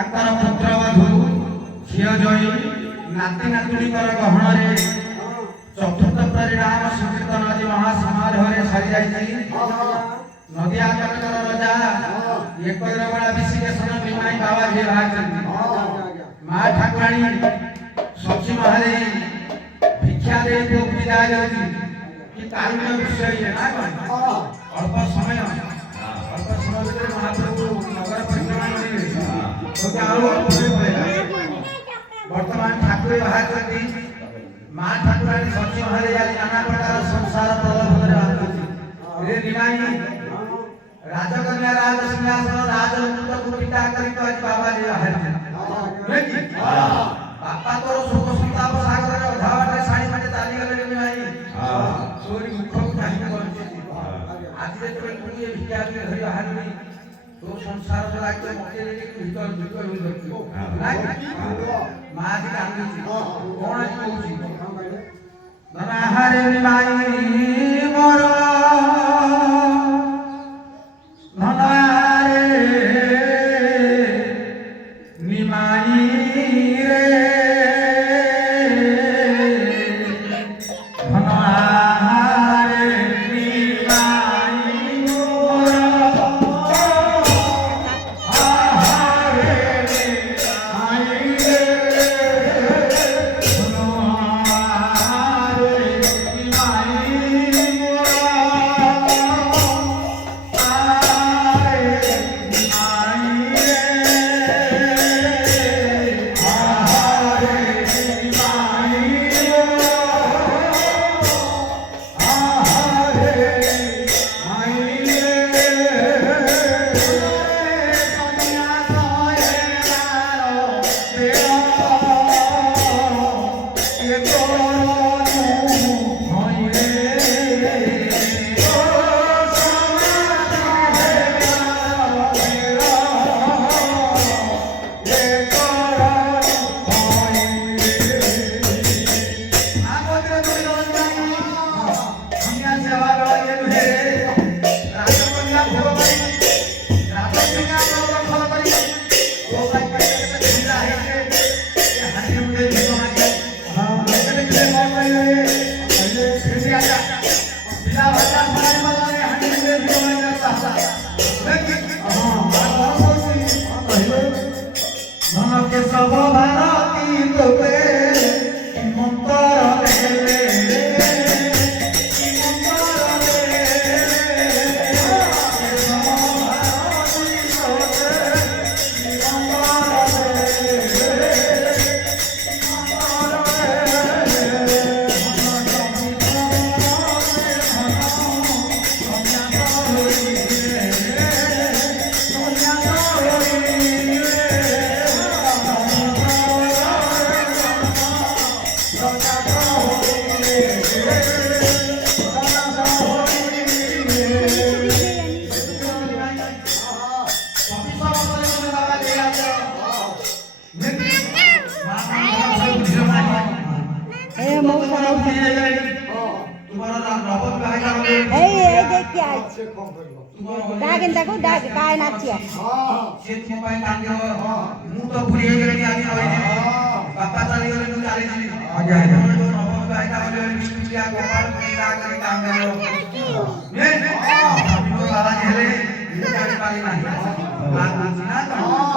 ତାଙ୍କର ପୁତ୍ରବଧୂ ଝିଅ ଜୟୀ ନାତି ନାତୁଣୀଙ୍କର ଗହଣରେ ଚତୁର୍ଥ ପରିଣାମ ସଂକୀର୍ତ୍ତନ ଆଜି ମହାସମାରୋହରେ ସରିଯାଇଛି। ନଦିଆ କଟକର ରଜା ଏକରବଳା ବିଶିକେଶନ ନିମାଇ ବାବା ଯିଏ ବାହାରିଛନ୍ତି ମା ଠାକୁରାଣୀ ସଚୀ ମହାଦେଇ ଭିକ୍ଷା ଦେଇ ପୁଅକୁ ବିଦାୟ ଦେଉଛି କି କାରୁଣ୍ୟ ବିଷୟ ଇଏ ନା କଣ ଅଳ୍ପ ସମୟ ଭିତରେ ମହାପ୍ରଭୁ ନଗର ପରିକ୍ରମା କରିବେ ଆଉ ଅଳ୍ପ ବର୍ତ୍ତମାନ ଠାକୁର ବାହାରିଛନ୍ତି ମା ଠାକୁରାଣୀ ସଚୀ ମହାଦେଇ ଆଜି ନାନା ପ୍ରକାର ସଂସାର ପ୍ରଲୋଭନରେ ବାହାରୁଛନ୍ତି ରେ ନିମାଇ ରାଜକନ୍ୟା ରାଜସିଂହାସନ ରାଜମୁକୁଟକୁ ପିତା କରି ଆଜି ବାବା ଯିଏ ବାହାରିଛନ୍ତି ବାପା ତୋର ଶୋକ ସନ୍ତାପ ସାଗରରେ ଅଧା ବାଟରେ ଶାଢ଼ୀ ଫାଟେ ଚାଲିଗଲେ ନିମାଇ ତୋରି ମୁଖକୁ କାହିଁକି କରୁଛନ୍ତି ଆଜି ଯେତେବେଳେ ତୁ ଏ ଭିକ୍ଷା ଧରି ବାହାରିଲି ତୋ ସଂସାର ଲାଗିବ ମତେ ଭିତର ଭିତର ଧରିଥିବ ମା ଆଜି କାନ୍ଦୁଛି କଣ ଆଜି କହୁଛି ଧନାହାରେ ନିମାଇ ମୋର ଧନାହାରେ ନିମାଇ ରେ ଧନାହାରେ ନିମାଇ ମୋର ଆହାରେ ନିମାଇ ରେ डागिन ताको डाग काय नाचिया से मोबाइल कांगे मु तो भूली गेली आनी होइनी बापा चली गेले मु चाली चली आजा आजा नबम भाईटा होले बिस्कुटिया गोपाल पिता करी काम करो ने बाबा जी हेले जानि पाली नाही बात ना